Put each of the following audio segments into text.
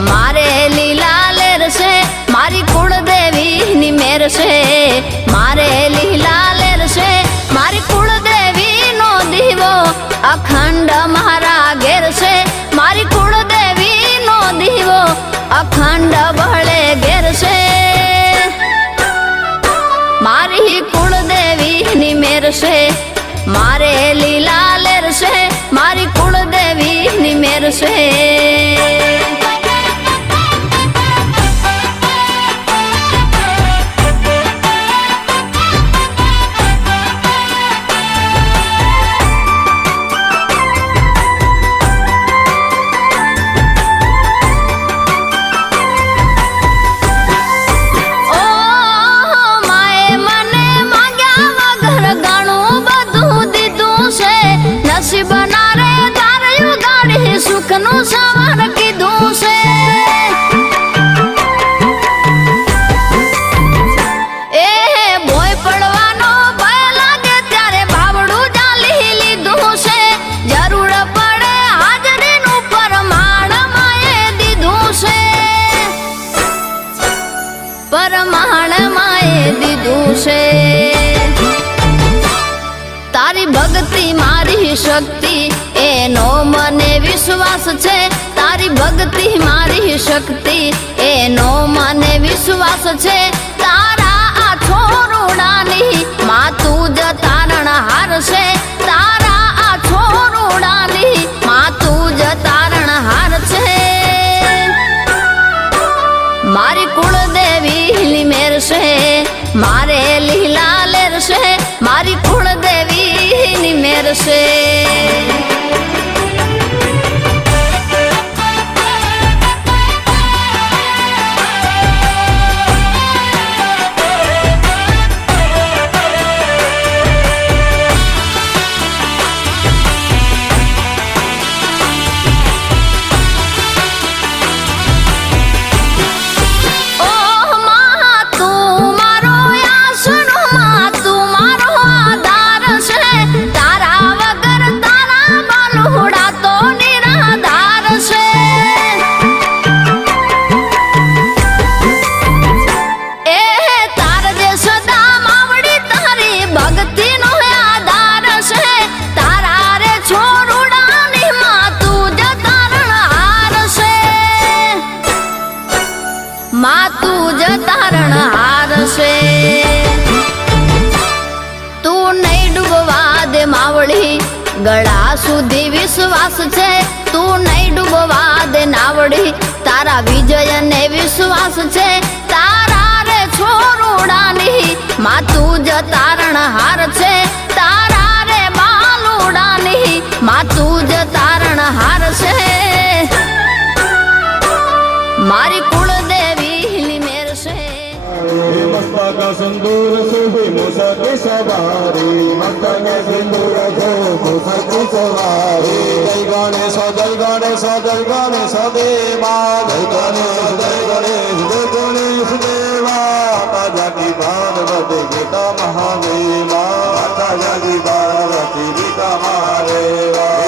મારે લીલા લેર છે મારી કુળદેવી ની મેર છે મારે લીલા લેર છે મારી કુળદેવી નો દીવો અખંડ મારા ઘેર છે મારી કુળદેવી નો દીવો અખંડ બળે ઘેર છે મારી કુળદેવી ની મેર છે મારે લીલા લેર છે મારી કુળદેવી ની મેર છે સુખનું સવાર કીધું છે એ ભોય પડવાનો ભય લાગે ત્યારે બાવડું ચાલી લીધું છે જરૂર પડે હાજરીનું પરમાણ માએ દીધું છે પરમાણ માએ દીધું છે તારી ભક્તિ મારી શક્તિ એનો મને વિશ્વાસ છે તારી ભક્તિ મારી શક્તિ એનો મને વિશ્વાસ છે તારા આ છોરુડાની માં તું જ તારણહાર છે તારા આ છોરુડાની માં તું જ તારણહાર છે મારી કુળદેવી મેર છે મારે લીલા લેર છે મારી કુળદેવી ની મેર છે માં તું જ તારણહાર છે તું નહીં ડૂબવા દે માવડી ગળા સુધી વિશ્વાસ છે તું નહીં ડૂબવા દે નાવડી તારા વિજય ને વિશ્વાસ છે તારા રે છોરુડાની માં તું જ તારણહાર છે તારા રે બાલુડાની માં તું જ તારણહાર છે મારી કુળદેવી મેર છે મસ્તક સિંદૂર સુહી મુસક સવારી મસ્તક સિંદૂર જો મુસક સવારી જય ગણેશ જય ગણેશ જય ગણેશ દેવા જય ગણેશ જય ગણેશ દેવા તાજાકી ભારવતી ગીતા મહાદેવા તાજાકી ભારવતી ગીતા મહાદેવા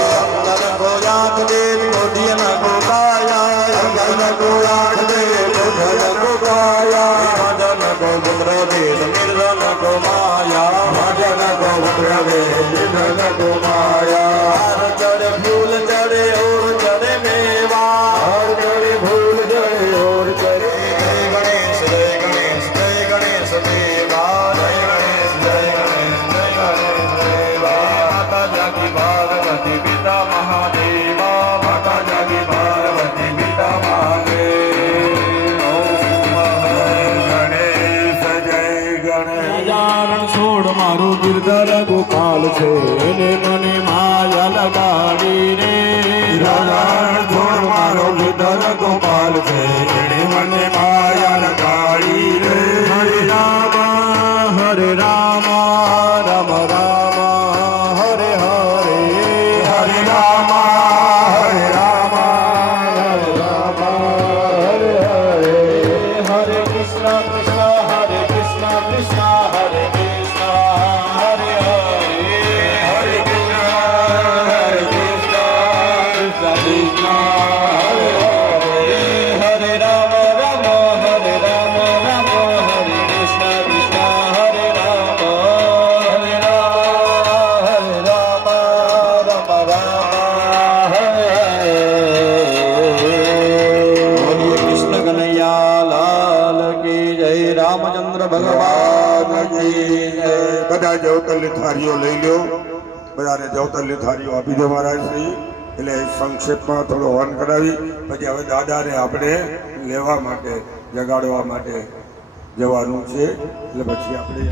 અંતર કો યાદ દેવી મોઢિયન કો કાયા અંગન કો યાદ દેવી મોઢિયન કો કાયા મદન કો પુત્રવેદ નિર્ધન કો માયા મદન કો પુત્રવેદ નિર્ધન કો માયા હર ચડે ફૂલ ચડે ઓર ચડે મેવા હર ચડે ફૂલ ચડે ઓર ચડે ગણેશ જય ગણેશ દેવા જય ગણેશ દેવા માતા જાગી ભારવતી પિતા મહાદેવા માતા જાગી ભારવતી પિતા મહાદેવ ગણેશ જય ગણેશ જારણ છોડ મારું ગિરધર ગોપાલ છે એને મને માયા લગાડી રે જારણ છોડ મારો ગિરધર ગોપાલ છે એને મને માયા લગાડી રે હરે રામ રામ રામ હરે હરે હરે રામ રામ રામ હરે હરે હરે કૃષ્ણ કૃષ્ણ હરે કૃષ્ણ કૃષ્ણ હરે કૃષ્ણ હરે હરે હરે કૃષ્ણ કૃષ્ણ કૃષ્ણ હરે હરે બધા જવતરની થાળીઓ લઈ લ્યો, બધાને જવતરની થાળીઓ આપી દો મહારાજશ્રી. એટલે સંક્ષેપમાં થોડો હવન કરાવી પછી હવે દાદાને આપણે લેવા માટે જગાડવા માટે જવાનું છે. એટલે પછી આપણે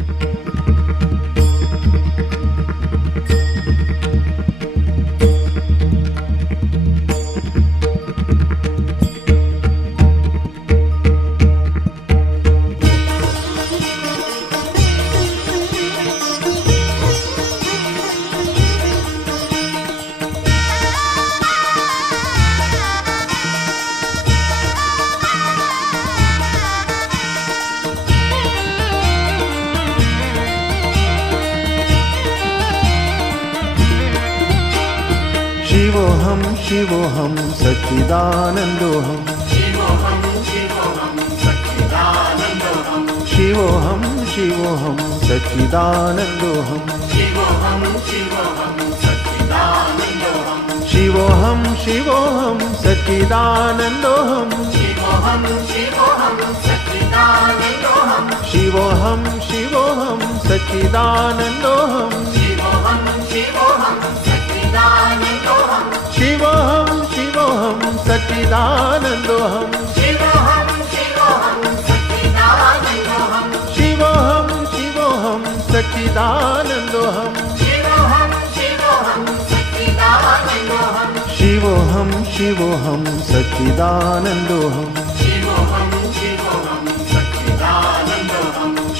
शिवोऽहं शिवोऽहं सच्चिदानन्दोऽहं शिवोऽहं शिवोऽहं सच्चिदानन्दोऽहं शिवोऽहं शिवोऽहं सच्चिदानन्दोऽहं शिवोऽहं शिवोऽहं सच्चिदानन्दोऽहं शिवोऽहं शिवोऽहं सच्चिदानन्दोऽहं शिवोऽहं शिवोऽहं सच्चिदानन्दोऽहं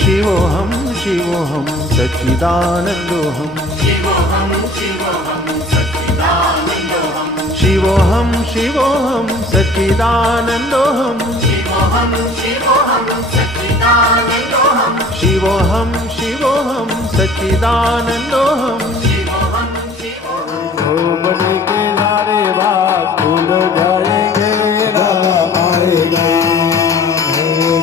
शिवोऽहं शिवोऽहं सच्चिदानन्दोऽहं शिवोऽहं शिवोऽहं सच्चिदानन्दोऽहं शिवोऽहं शिवोऽहं सच्चिदानन्दोऽहं शिवोऽहं शिवोऽहं सच्चिदानन्दोऽहं बने के लारे बात फूल जाएंगे राम आएगा,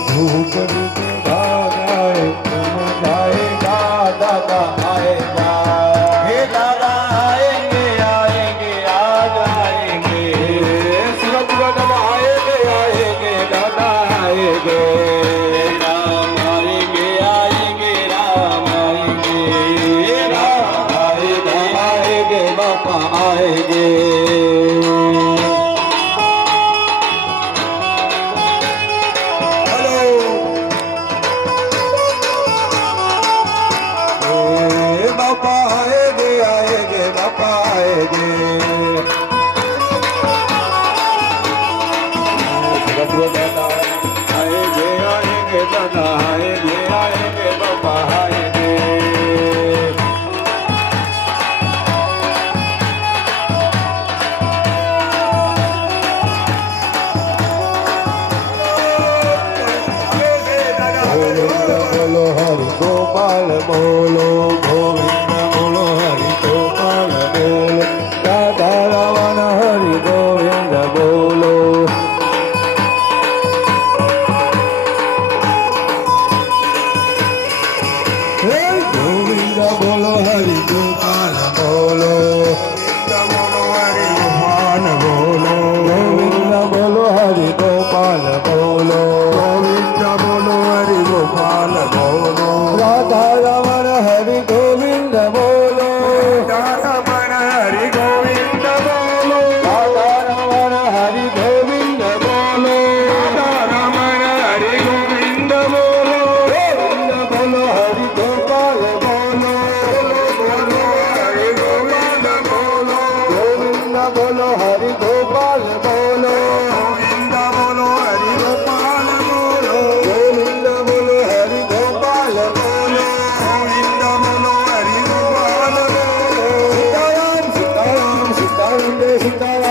धूप के भाग आए तुम जाएगा, दादा आएगा, हे दादा आएंगे आएंगे आज आएंगे, सूरज गढ़ आएंगे आएंगे दादा आएंगे, राम आएंगे आएंगे राम आएंगे, राम आएगा आएंगे बापा आएंगे. बापा आएंगे आएंगे बापा आएंगे, दादा आएंगे आएंगे दादा आएंगे आएंगे बापा आएंगे. बोलो हरि गोपाल बोलो गोविंद बोलो हरि गोपाल बोलो, राधा रमण हरि गोविंद बोलो. हे गोविंद बोलो हरि गोपाल बोलो, गोविंद बोलो हरि गोपाल बोलो, गोविंद बोलो हरि गोपाल बोलो, राधा रमण हरि गोविंद बोलो, राधा रमण हरि गोविंद बोलो, राधा रमण हरि गोविंद बोलो, राधा रमण हरि गोविंद बोलो, गोविंद बोलो हरि गोपाल बोलो, बोलो हरि गोविंद बोलो, गोविंद बोलो हरि गोपाल बोलो, गोविंद बोलो हरि गोपाल बोलो, गोविंद बोलो हरि गोपाल बोलो, गोविंद बोलो हरि गोपाल बोलो. सीताराम सीताराम सीताराम जय सीताराम,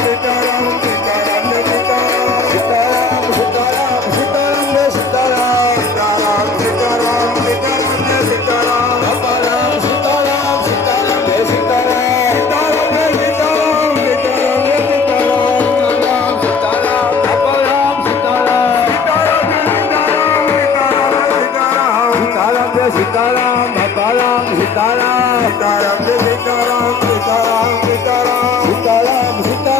सीताराम सीताराम सीताराम जय सीताराम, सीताराम सीताराम सीताराम जय सीताराम, सीताराम सीताराम सीताराम जय सीताराम, सीताराम सीताराम सीताराम जय सीताराम, सीताराम जय सीताराम सीताराम जय सीताराम, सीताराम सीताराम सीताराम सीताराम जय सीताराम, सीताराम सीताराम सीताराम जय सीताराम, सीताराम सीताराम सीताराम सीताराम सीताराम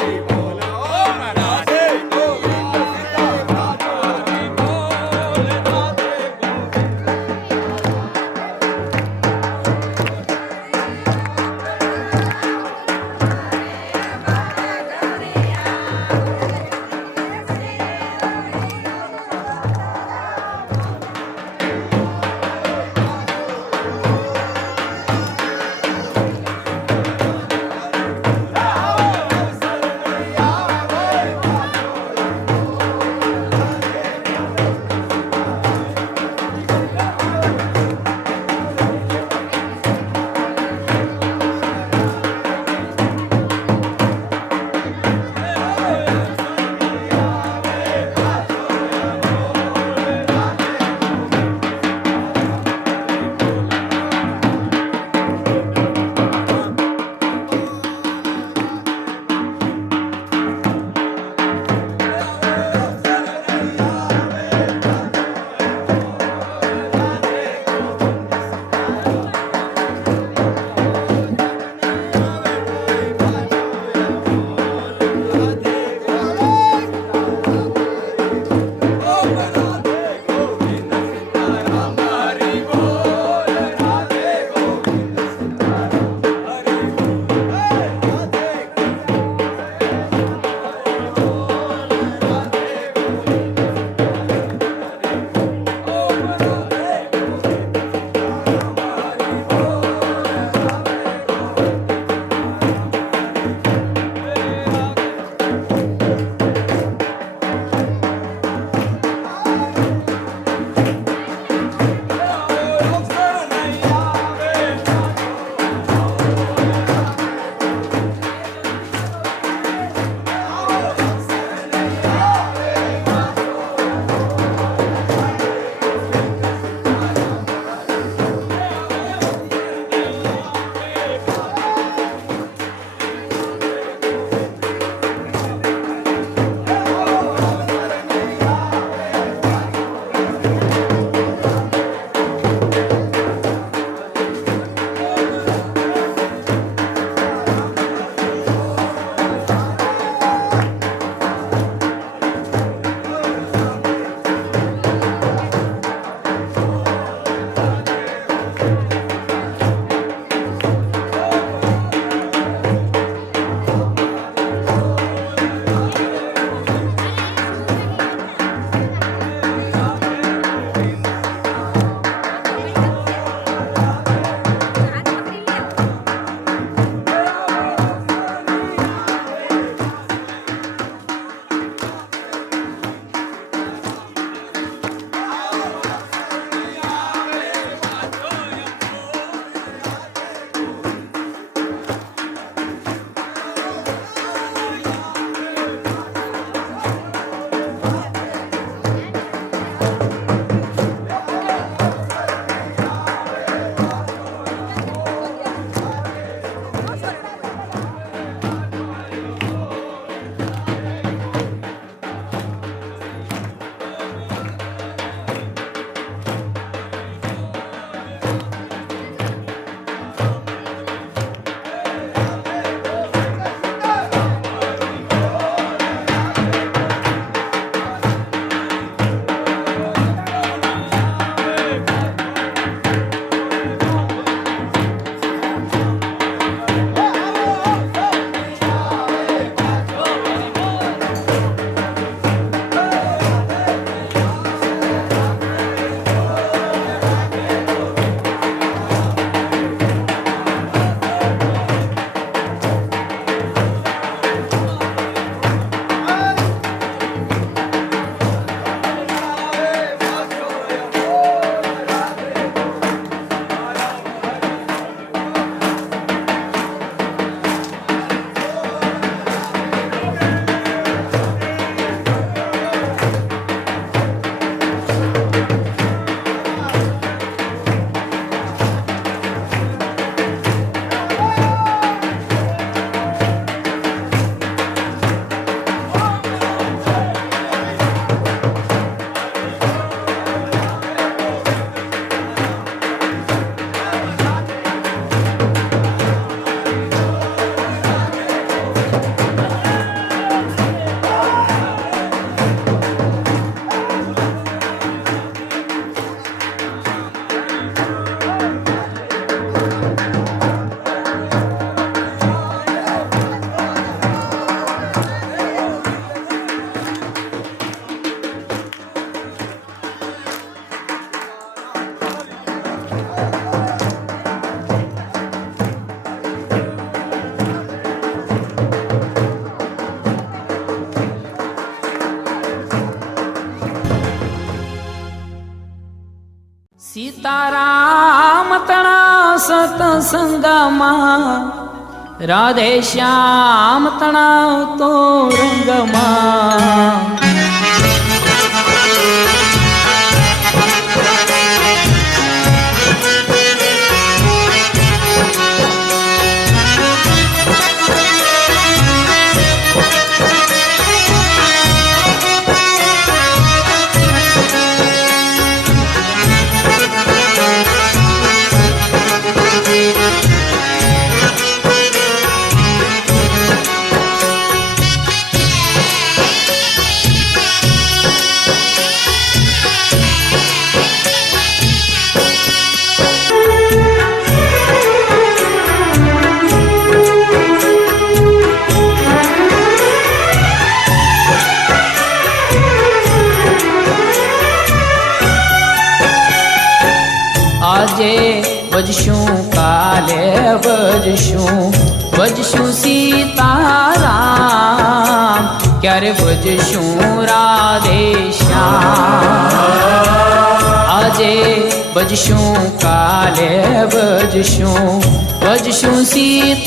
સીતારામ તણા સતસંગમાં રાધે શ્યામ તણાવ તો રંગમાં આજે ભજશું કાલે ભજશું સીતારામ ક્યારે ભજશું રાધે શ્યામ આજે ભજશું કાલે ભજશું સીતારામ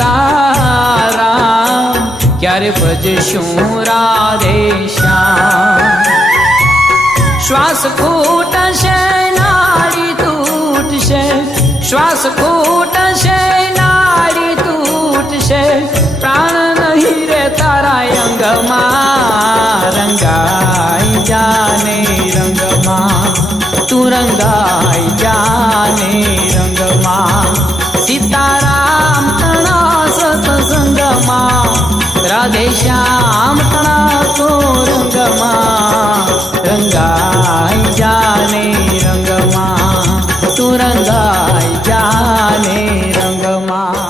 ક્યારે ભજશું રાધે શ્યામ શ્વાસ ખૂટશે નાડી તૂટશે શ્વાસ ખૂટશે નાડી તૂટશે પ્રાણ નહીં રે તારા અંગમાં રંગાઈ જાને રંગમાં તું રંગાઈ જાને રંગમાં સીતારામ તણા સત્સંગમાં રાધે શ્યામ તણા તો રંગમાં રંગાઈ જાને રંગમાં તું રંગાઈ જાને રંગમાં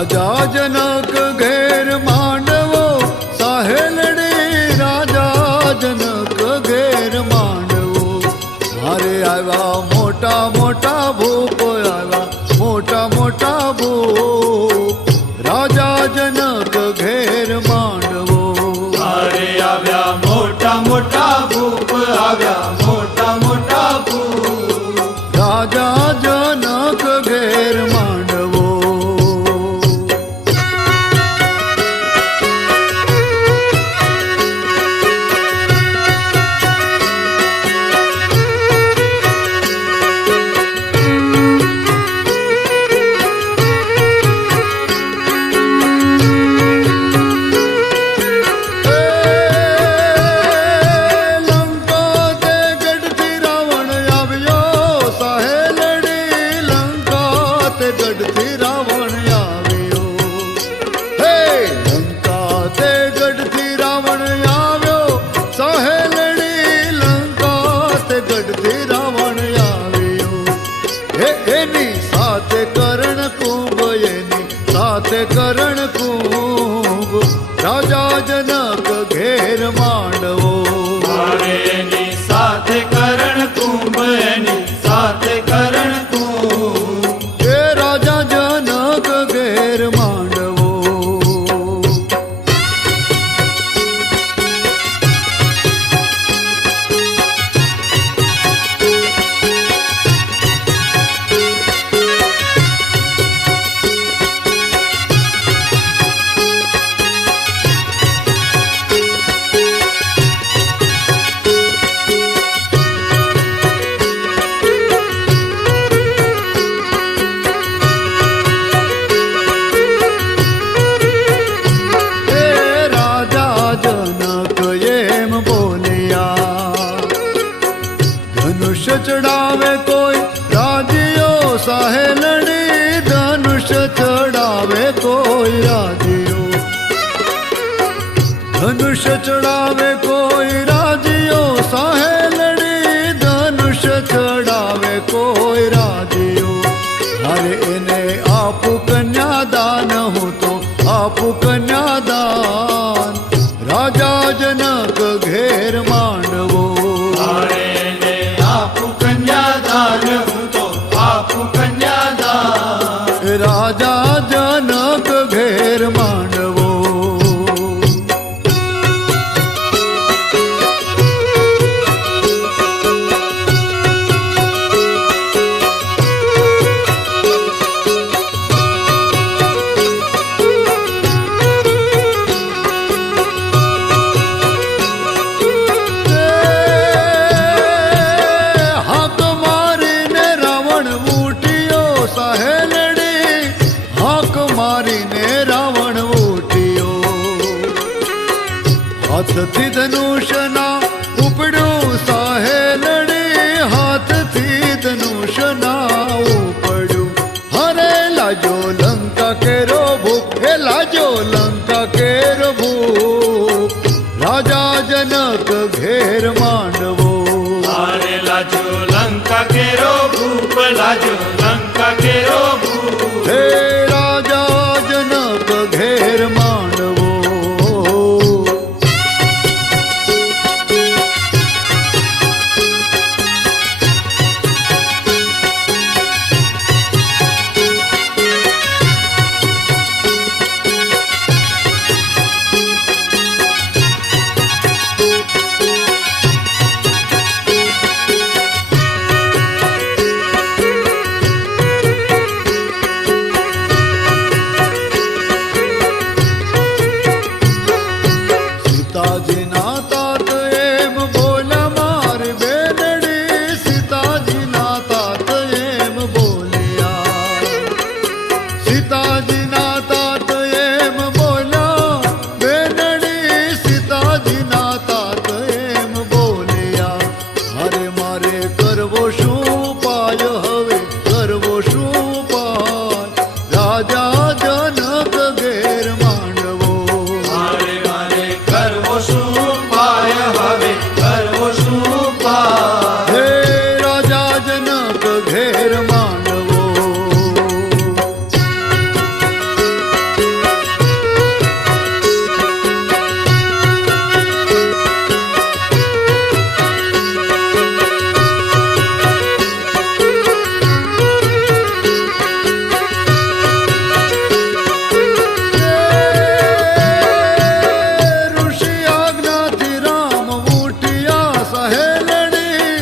રાજા જનક ઘેર માંડવો સાહેલડી રાજા જનક ઘેર માંડવો મારે આવ્યા મોટા મોટા ભૂપ આવ્યા મોટા મોટા ભૂપ રાજા જનક ઘેર માંડવો મારે આવ્યા મોટા મોટા ભૂપ આવ્યા મોટા મોટા ભૂપ રાજા જનક ઘેર માંડવો કરણ કુંભ રાજા જનક ઘેર માંડવો મારે એની સાથે કરણ કુંભ એની સાથે કરણ કુંભ એ રાજા જનક ઘેર માંડવો ધનુષ ચડાવે કોઈ રાજીઓ સહેલડી ધનુષ ચડાવે કોઈ રાજીઓ ધનુષ ચડાવે કોઈ રાજીઓ સહેલડી ધનુષ ચડાવે કોઈ રાજીઓ અરે એને આપું કન્યાદાન હું તો આપું કન્યાદાન રાજા જનક ઘેર માંડવો રાજા જનક ઘેર માંડવો હાક મારીને રાવણ ઉઠ્યો સહેલડી હાક મારીને રાવણ ઉઠ્યો હાથથી ધનુષના ઉપડ્યું સહેલડી હાથથી ધનુષના ઉપડ્યું હરે લાજો લંકા કેરો ભૂપ હે લાજો લંકા કેરો ભૂપ રાજા જનક ઘેર માંડવો લાજો લંકા કેરો ભૂપ લાજો લંકા કેરો ભૂપ હે રાજા જનક ઘેર માંડવો સીતાજીના તાત એમ બોલ્યા મારી બેનડી સીતાજીના તાત એમ બોલ્યા સીતાજીના તાત એમ બોલ્યા બેનડી સીતાજીના તાત એમ બોલ્યા અરે મારે કરવો શું પાય હવે કરવો શું પાય રાજા જનક ઘેર માંડવો હે રાજા જનક ઘેર માંડવો ઋષિ આજ્ઞાથી રામ ઉઠ્યા સહેલડી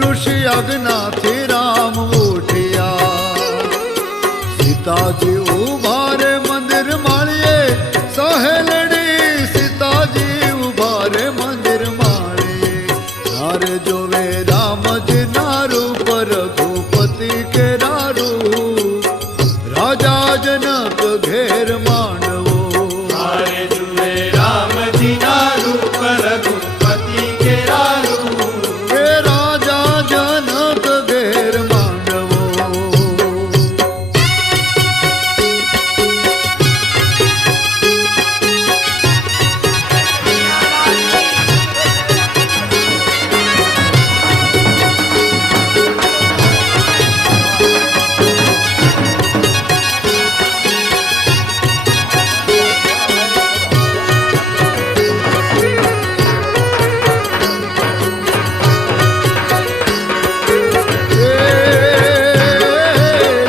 ઋષિ આજ્ઞાથી રામ ઉઠ્યા સીતાજી ઉભા રે મંદિર માળીએ સહેલડી સીતાજી ઉભા રે મંદિર માળીએ તારે જોવે રામજી ના રૂપ રઘુપતિ કેરા રૂપ રાજા જનક ઘેર માંડવો હે રાજા જનક ઘેર માંડવો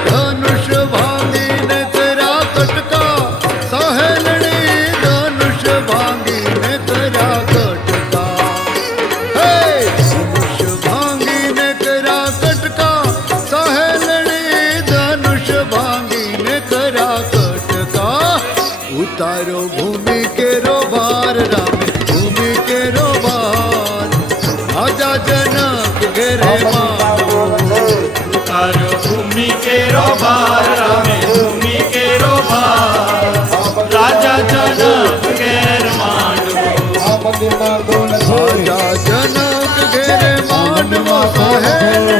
ધનુષ ભાંગીને કર્યા કટકા સહેલડી ધનુષ ભાંગીને કર્યા કટકા હે ધનુષ ભાંગીને કર્યા કટકા સહેલડી ધનુષ ભાંગીને કર્યા કટકા ઉતારો ભૂમિ કેરો ભાર રામે ભૂમિ કેરો ભાર રાજા જનક ઘેરે માંડવો ભૂમિ કેરો ભાર રામે ભૂમિ કેરો ભાર રાજા જનક ઘેર માંડવો રાજા જનક ઘેરે માંડવો સહેલડી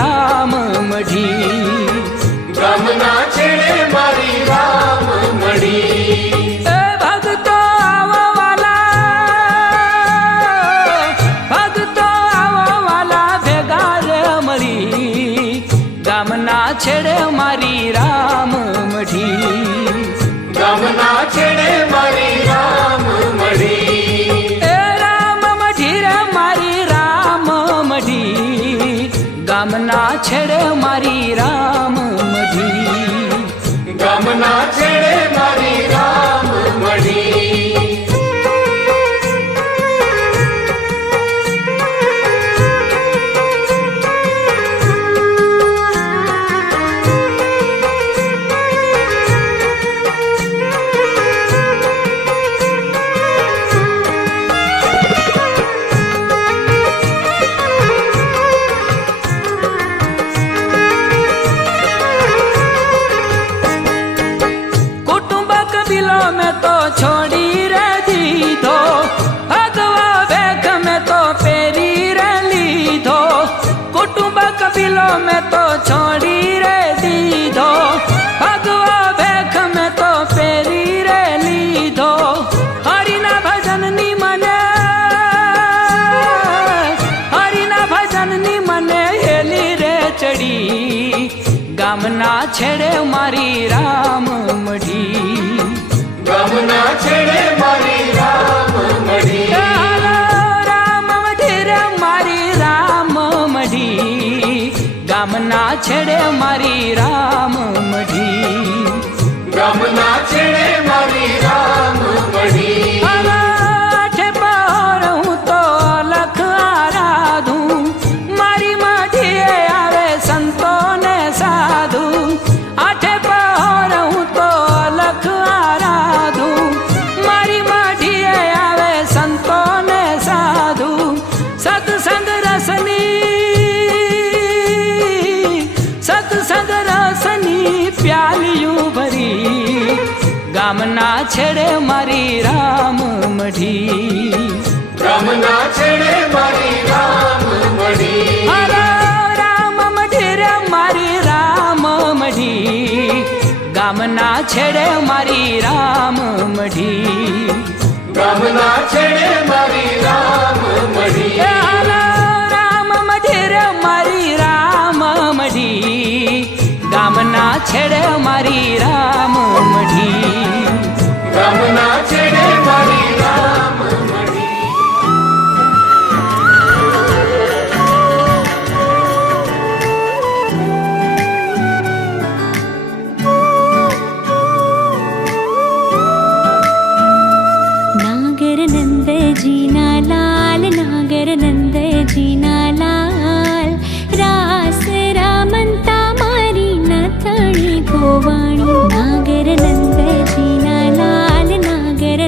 રામ મઢી. ગામના છેડે મારી રામ મઢી. એ ભગતો આવો વાલા ભેગા રે મળી. ગામના છેડે મારી રામ મઢી. ગામના છેડે મારી રામ મઢી. એ રામ મઢી રે મારી રામ મઢી. ગામના છેડે મારી રામ મઢી. ગામના છેડે મારી રામ મઢી. में तो छोड़ी रे दीधो. भगवा भेख में तो पेरी रे लीधो. कुटुंब कबीलो में तो छोड़ी रे दीधो. भगवा भेख में तो पेरी रे लीधो. हरिना भजन नी मने, हरिना भजन नी मने हेली रे चढ़ी. गामना छेड़े मारी राम मढ़ी. ગામના છેડે મારી રામ મઢી. રામ મઢી રે મારી રામ મઢી. ગામના છેડે મારી રામ મઢી. ગામના છેડે મારી રામ મઢી. આઠે પહોર હું તો લખ આરાધું. મારી મઢીએ આવે સંતો ને સાધુ. આઠે પહોર હું તો લખ આરાધું. મારી મઢીએ આવે સંતો ને સાધુ. સત્સંગ રસની પ્યાલિયું ભરી. ગામના છેડે મારી રામ મઢી. ગામના છેડે મારી રામ મઢી. રામ મઢી રે મારી રામ મઢી. ગામના છેડે મારી રામ મઢી. ગામના છેડે મારી રામ મઢી. રામ મઢી રે મારી રામ મઢી. ગામના છેડે મારી રામ મઢી. ગામના છેડે મારી રામ મઢી. नागर नंद जीना लाल, नागर नंद जीना लाल. रास रामंता मारी नथणी गोवाणी. नागर नंद जीना लाल, नागर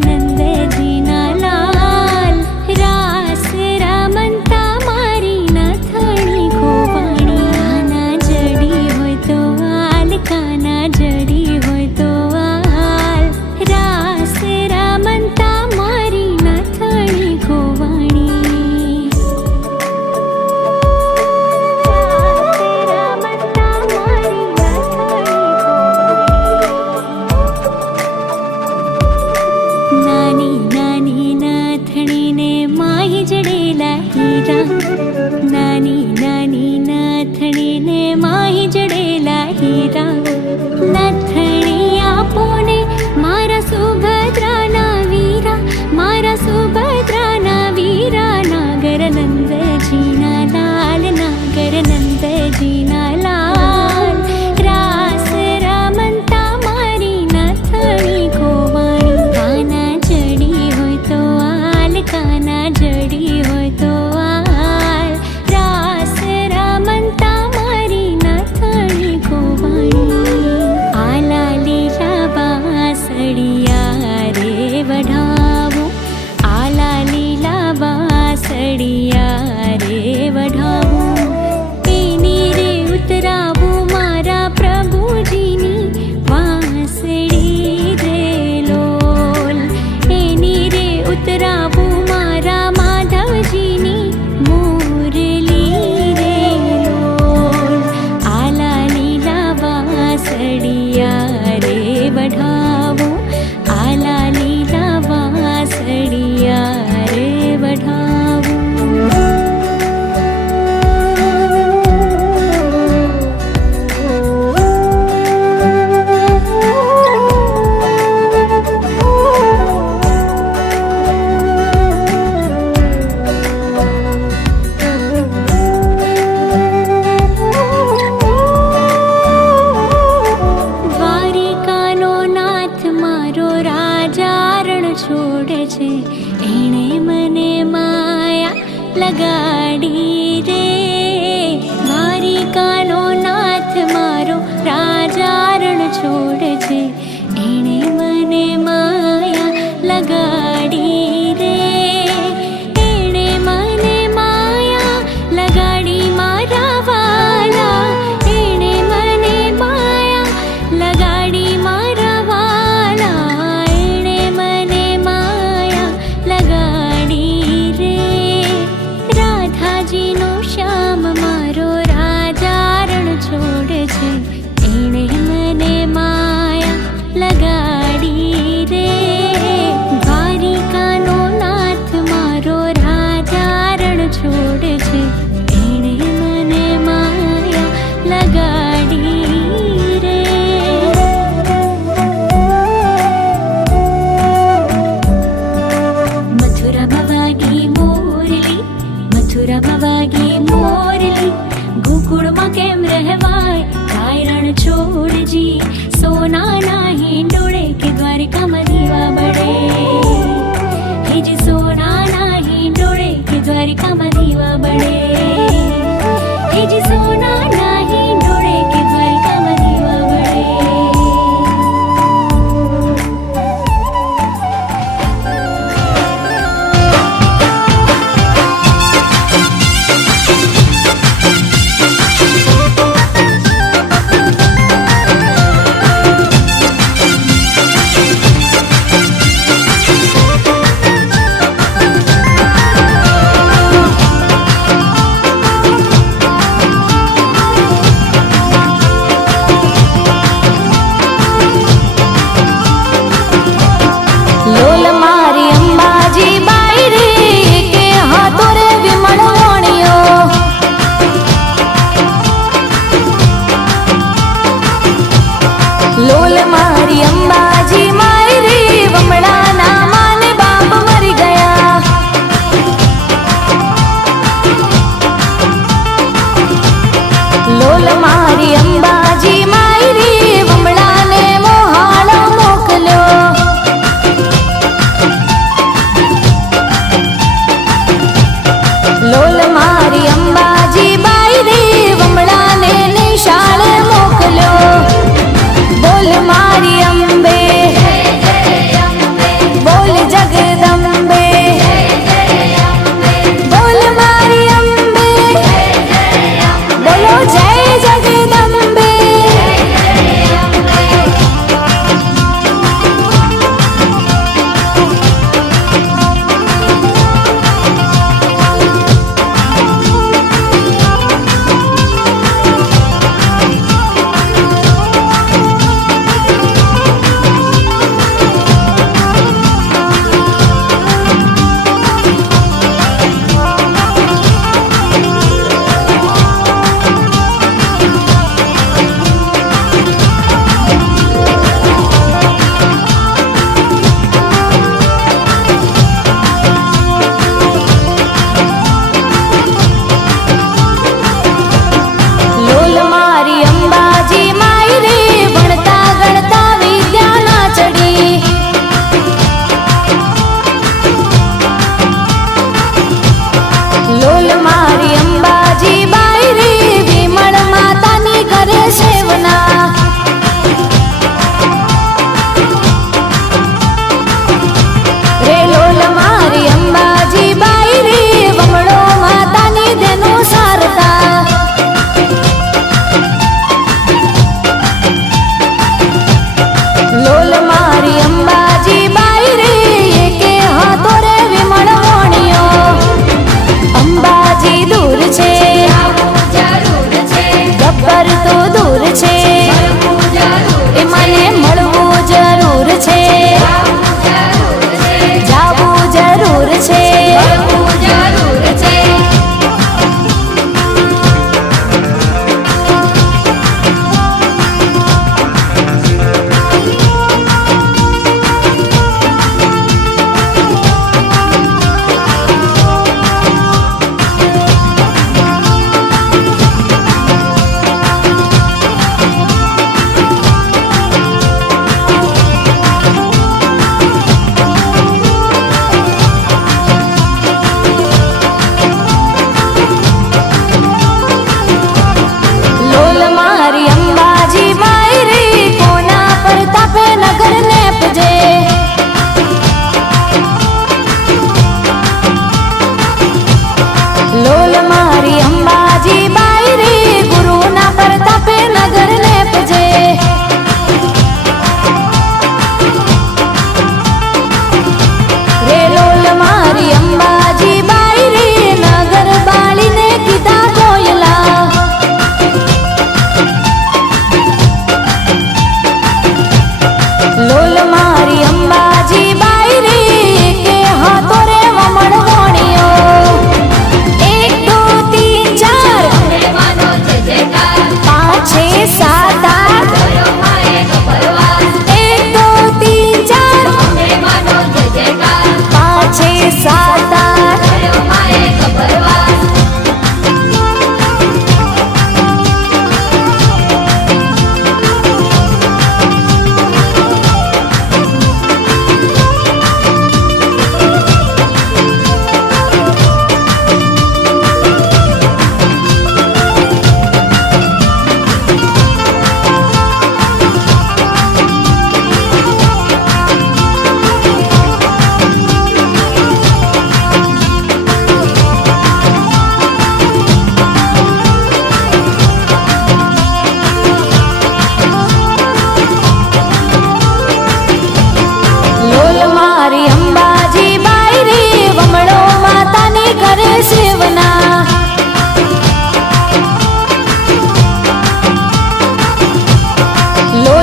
એણે મને માયા લગાડી રે દ્વારિકાનો નાથ મારો રાજા રણ છોડ છે એણે મને માયા લગાડી રે મથુરામાં વાગી મોરલી મથુરામાં વાગી મોરલી ગોકુળમાં કેમ રહેવાય થાય રણ છોડજી સોનાના હિંડોળે કે દ્વારિકામાં દીવા બળે હેજી સોનાના હિંડોળે કે દ્વારિકામાં દીવા બળે હેજી સોનાના હિંડોળે કે દ્વારિકામાં દીવા બળે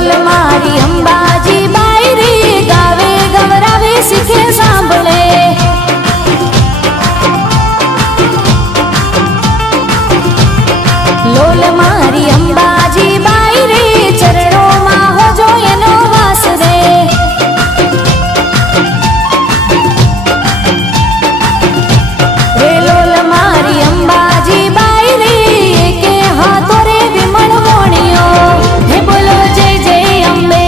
લોલ મારી અંબાજી બાઈ રે ગાવે ગવરાવે શીખે સાંભળે લોલ મારી અંબાજી બાઈ રે ચરણોમાં હોજો એનો વાસ રે રે લોલ મારી અંબાજી બાઈ રે કે હાથો રે વિમળ મોણિયો હે બોલો જય જય અંબે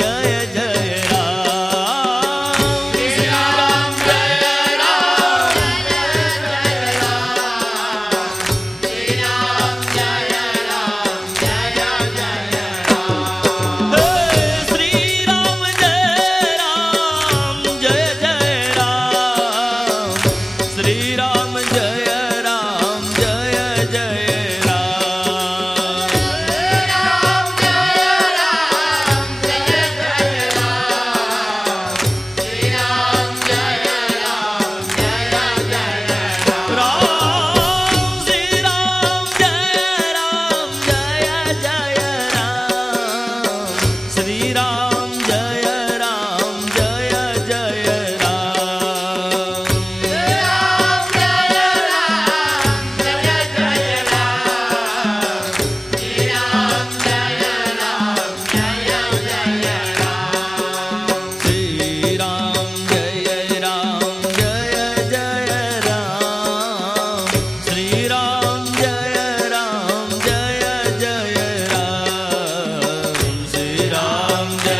જય જય રામ શ્રી રામ જય રામ શ્રી રામ જય રામ જય જય રામ હે શ્રી રામ જય રામ જય જય રામ શ્રી રામ જય રામ જય જય રામ રામ જય રામ જય જય રામ શ્રી રામ જય રામ જય જય રામ રામ શ્રી રામ જય રામ જય જય રામ શ્રી રામ જય રામ જય જય રામ રામ જય રામ જય જય રામ શ્રી રામ જય રામ જય જય રામ શ્રી રામ જય રામ જય જય રામ શ્રી રામ જય રામ જય જય રામ શ્રી રામ જય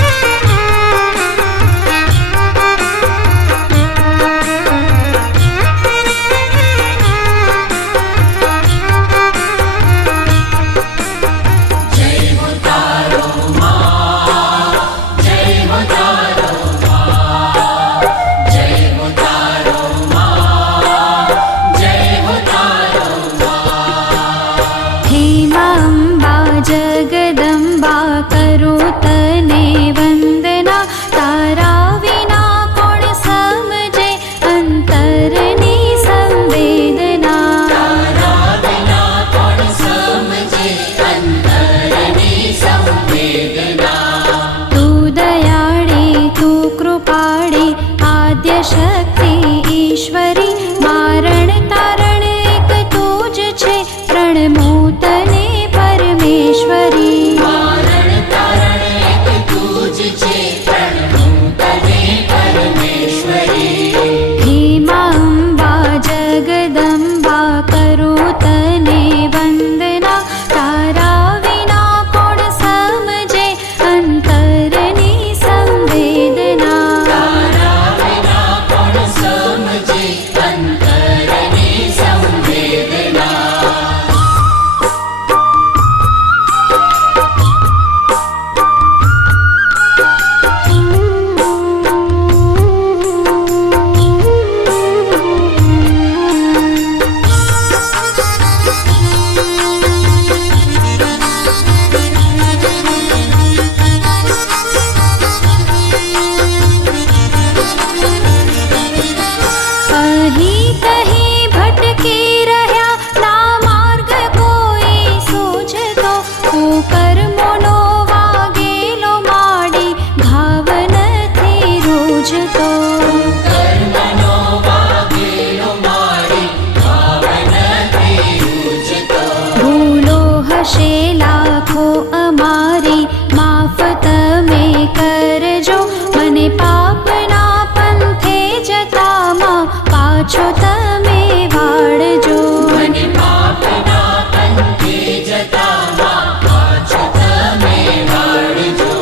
પાછો તમે વાળજો. મને પાપના પંથે જતા માં પાછો તમે વાળજો.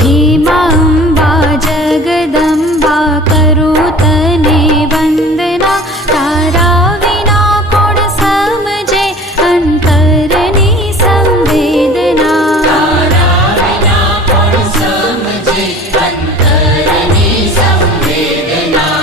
હે માં અંબા જગદંબા કરું તને વંદના, તારા વિના કોણ સમજે અંતરની સંવેદના. તારા વિના કોણ સમજે અંતરની સંવેદના.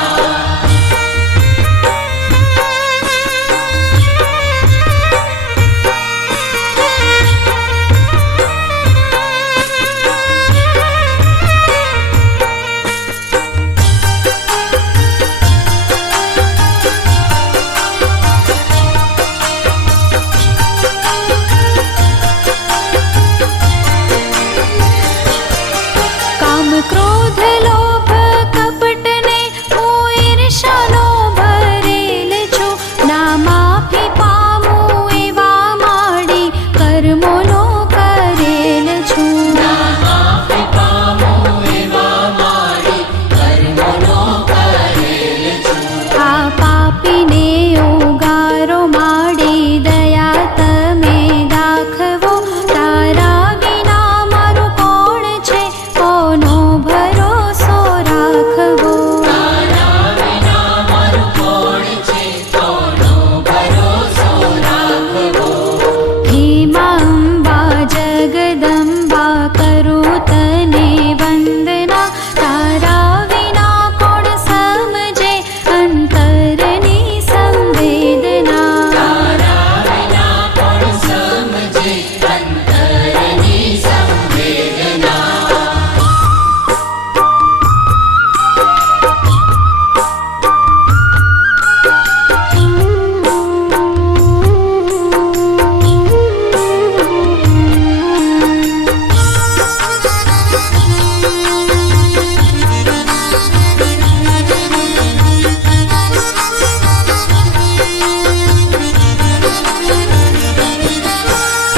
કામ ક્રોધ લોભ કપટને હું ઈર્ષાનો ભરેલ છું. ના માફી પામું એવા માડી કર્મોનો કરેલ છું. ના માફી પામું એવા મારી કર્મોનો કરેલ છું. આ પાપીને ઉગારો માડી દયા તમે દાખવો. તારા વિના મારું કોણ છે, કોનો ભરોસો રાખવો. તારા વિના મારું કોણ છે, કોનો ભરોસો રાખવો. હે માં અંબા જગદંબા કરું તને વંદના, તારા વિના કોણ સમજે અંતરની સંવેદના. તારા વિના કોણ સમજે અંતરની સંવેદના.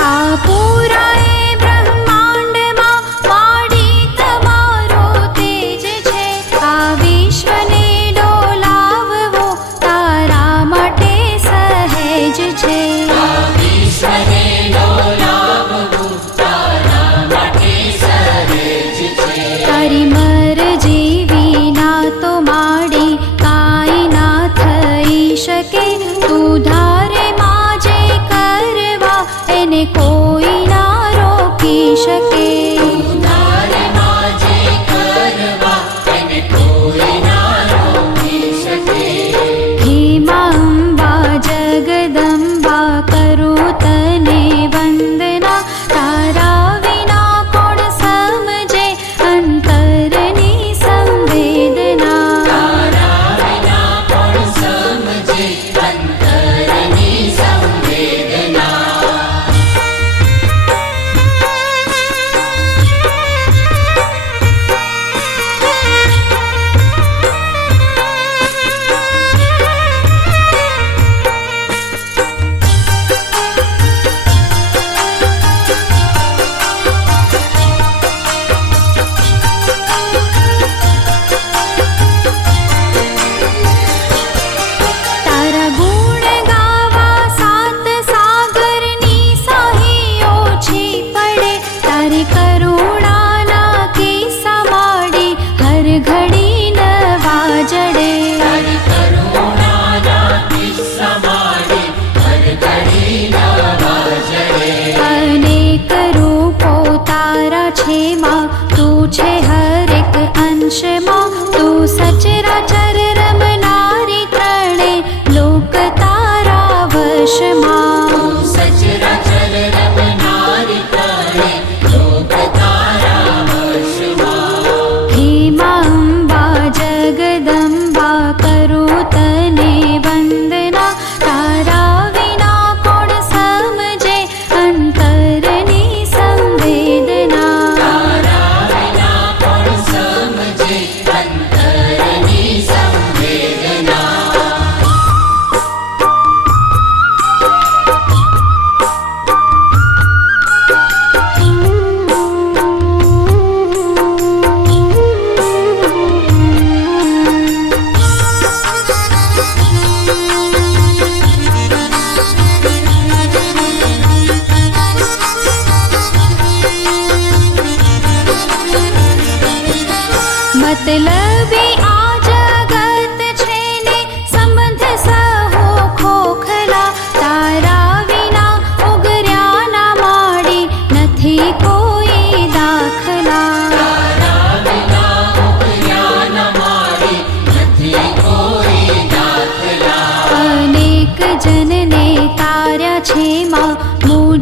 આ પૂરાએ બ્રહ્માંડમાં માડી તમારો તેજ છે. આ વિશ્વને ડોલાવવો તારા માટે સહેજ છે. આ વિશ્વને ડોલાવવું તારા માટે સહેજ છે. તારી મરજી વિના તો માડી કાંઈ ના થઈ શકે. તું ધારે માં જે કરવા એને કોઈ ના રોકી શકે. તારે માં જે કરવા એને કોઈ ના રોકી શકે. હે માં અંબા જગદંબા કરું તને વંદના, તારા વિના કોણ સમજે અંતરની સંવેદના. તારા વિના કોણ સમજે અંતરની સંવેદના.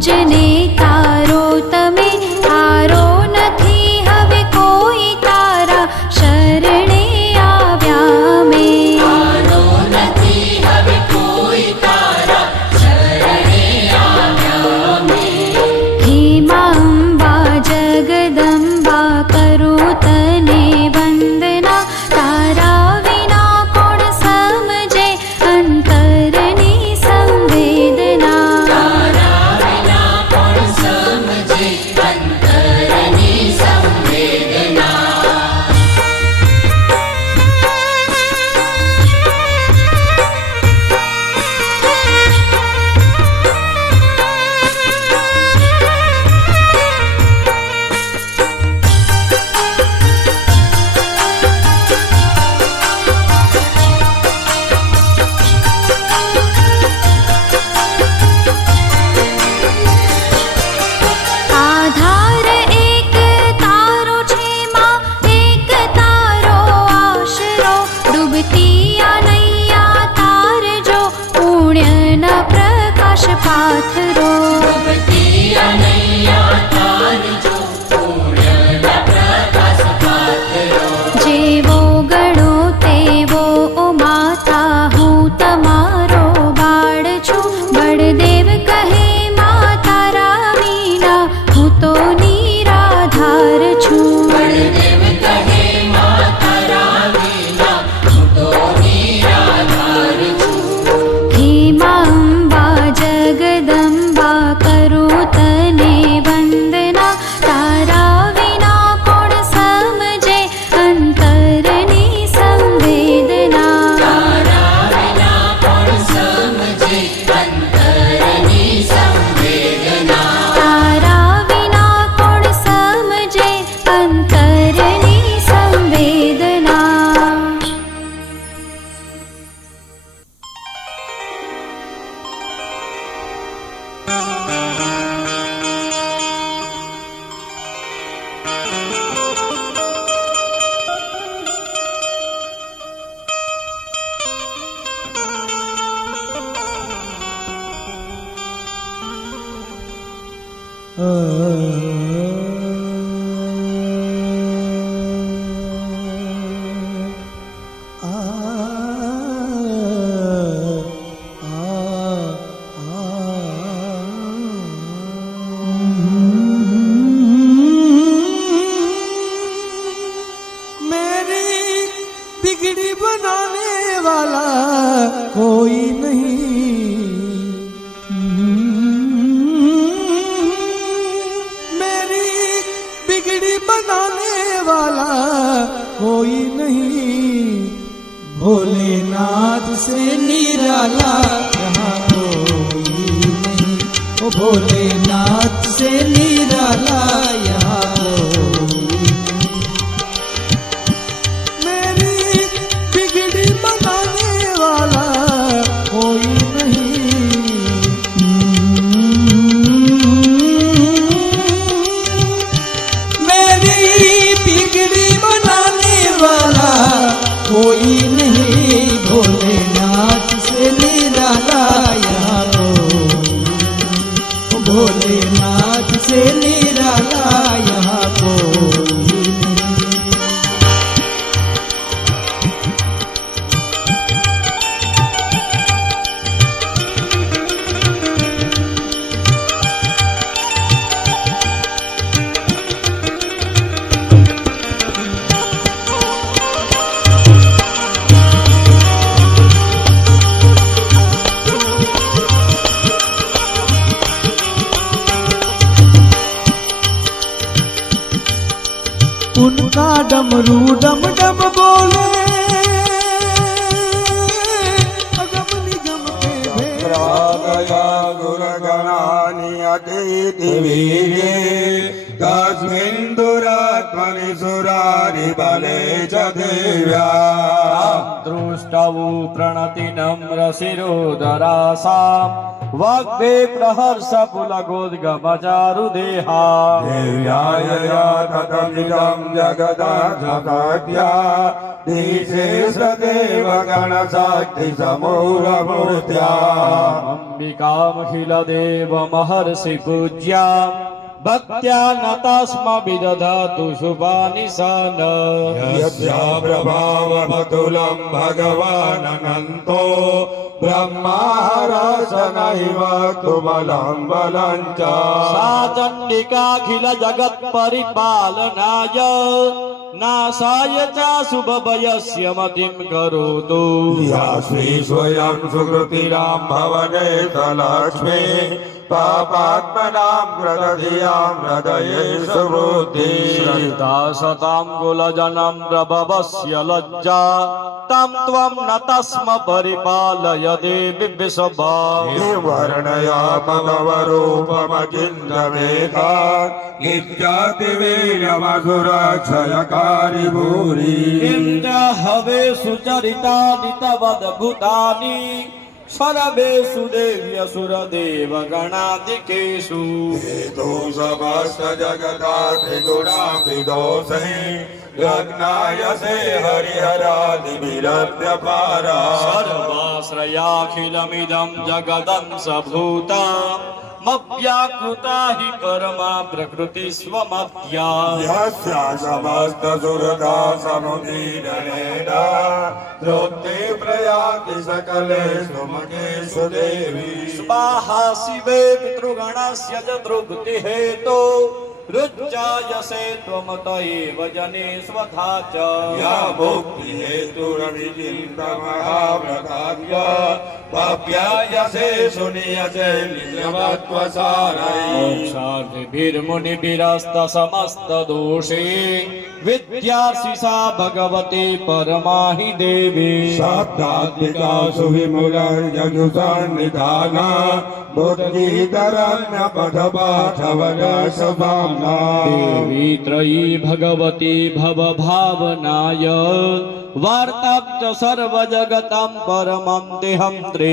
પૂજને તારો તમે હારો નથી હવે કોઈ તારા શરણે આવ્યા મેં આનો નથી હવે કોઈ તારા શરણે આવ્યા મેં હે મા અંબા જગદંબા કરું તને વંદના તારા વિના કોણ સમજે અંતરની સંવેદના તારા વિના કોણ સમજે અંતરની સંવેદના આધાર એક તારો છે માં એક તારો આશરો ડૂબતી આ નૈયા તારજો પુણ્યના પ્રકાશ પાથરો ડૂબતી અનૈયા તારજો પુણ્યના પ્રકાશ પાથરો જેવો ગણો તેવો ઓ માતા હું તમારો બાળ છું બળદેવ કહે મા તારા વિના હું તો નિરાધાર છું બળદેવ કહે મા તારા વિના હું તો નિરાધાર છું હે મા અંબા જગદંબા કરું તને વંદના તારા વિના કોણ સમજે અંતરની સંવેદના તારા વિના કોણ સમજે અંતરની સંવેદના તારા વિના કોણ સમજે અંતરની સંવેદના मेरी बिगड़ी बनाने वाला कोई नहीं मेरी बिगड़ी बनाने वाला कोई नहीं भोलेनाथ से निराला यहाँ कोई नहीं ओ भोलेनाथ से निराला यहाँ कोई नहीं मेरी बिगड़ी बनाने वाला कोई नहीं मेरी बिगड़ी बनाने वाला कोई नहीं भोलेनाथ से निराला यहाँ कोई भोलेनाथ से निराला यहाँ कोई नहीं उनका डमरू डम डम बोले अगम निगम के गया गुरुगणानि अतीति वीर्ये तस्मिन् दुरात्मनि सुरारि बले च देव्या दृष्टवु प्रणति नम्र शिरोदरासाम् वाग्दे प्रहर्ष पुलगोद्गमचारु देहा देव्याय ततमिदं जगदाधकाद्या दिशेषदेव गणशक्ति समूलमूर्त्या अंबिकामखिलदेव महर्षि पूज्या भक्त्या नतास्म विदधातु शुभानिशान यस्या प्रभावमतुलं भगवानन्तो ब्रह्मारसनैव तुमलं बलं च सा चण्डिकाखिल जगत् परिपालनाय नाशाय च शुभभयस्य मतिं करोतु या श्री स्वयं सुकृतिरां भवने लक्ष्मी पापात्मनां प्रदधियां हृदये सुवृद्धि श्रद्धा सतां कुलजनं प्रभवस्य लज्जा तं त्वं न तस्म परिपालय देवि विशभा वर्णया मगवरूपमचिन्तमेधा नित्यातिवीर्यमधुरक्षयकारि भूरि इन्द्र हवे सुचरितानि तवद्भुतानि सर्वेषु देव्यसुरदेव गणादिकेषु हेतु समस्त जगदात्रिगुणाभिदोषे लग्नायसे हरिहरादिभिरव्यपारा सर्वाश्रयाखिलमिदं जगदंशभूता मव्याकृता हि परमा प्रकृति स्वमत्या यस्या समस्त सुरता समुदीरणेन तृप्ति प्रयाति सकलेषु मखेषु देवी स्वाहा शिवे पितृगणस्य च तृप्ति हेतो रुच्चायसे त्वमत एव जने स्वधा च या भुक्ति हेतुरविचिन्तमहाव्रताद्य भव्यायसे सुनियसे नित्यमत्वसारै मोक्षार्थिभिर्मुनिभिरस्तसमस्तदोषे विद्याशिषा भगवती परमा हि देवी सप्तात्मिका सुविमुलर्यजुसन्निधाना बुद्धिधरण्य पथपाठवन सभाम्ना देवी त्रयी भगवती भवभावनाय वार्तां च सर्वजगतां परमं देहं त्रे